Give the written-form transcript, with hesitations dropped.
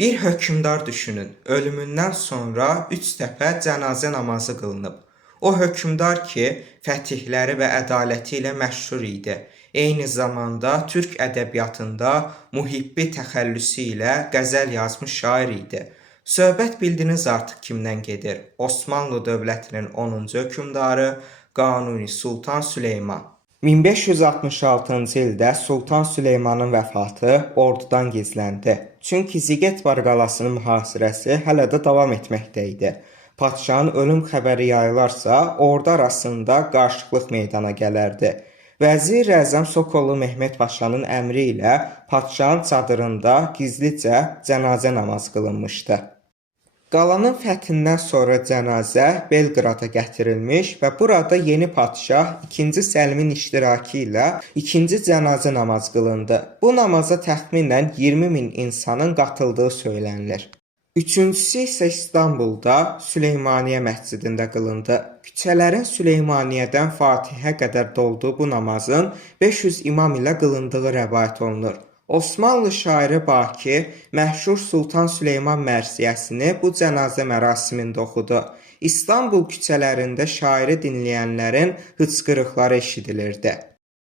Bir hökmdar düşünün, ölümündən sonra 3 dəfə cənazə namazı qılınıb. O hökmdar ki, fətihləri və ədaləti ilə məşhur idi. Eyni zamanda türk ədəbiyyatında muhibbi təxəllüsü ilə qəzəl yazmış şair idi. Söhbət bildiniz artıq kimdən gedir? Osmanlı dövlətinin 10-cu hökmdarı Qanuni Sultan Süleyman. 1566-cı ildə Sultan Süleymanın vəfatı ordudan gizləndi. Çünki Zigetvar qalasının mühasirəsi hələ də davam etməkdə idi. Padşahın ölüm xəbəri yayılarsa, ordu arasında qarışıqlıq meydana gələrdi. Vəzir-i-Əzəm Sokollu Mehmet Paşanın əmri ilə padşahın çadırında gizlicə cənazə namazı qılınmışdı. Qalanın fəthindən sonra cənazə Belqrada gətirilmiş və burada yeni padşah 2-ci Səlimin iştirakı ilə 2-ci cənazə namazı qılındı. Bu namaza təxminən 20.000 insanın qatıldığı söylənilir. Üçüncüsü isə İstanbulda Süleymaniyə məscidində qılındı. Küçələrin Süleymaniyyədən Fatihə qədər dolduğu bu namazın 500 imam ilə qılındığı rəvayət olunur. Osmanlı şairi Baki məşhur Sultan Süleyman mərsiyəsini bu cənazə mərasimində oxudu. İstanbul küçələrində şairi dinləyənlərin hıçqırıqları eşidilirdi.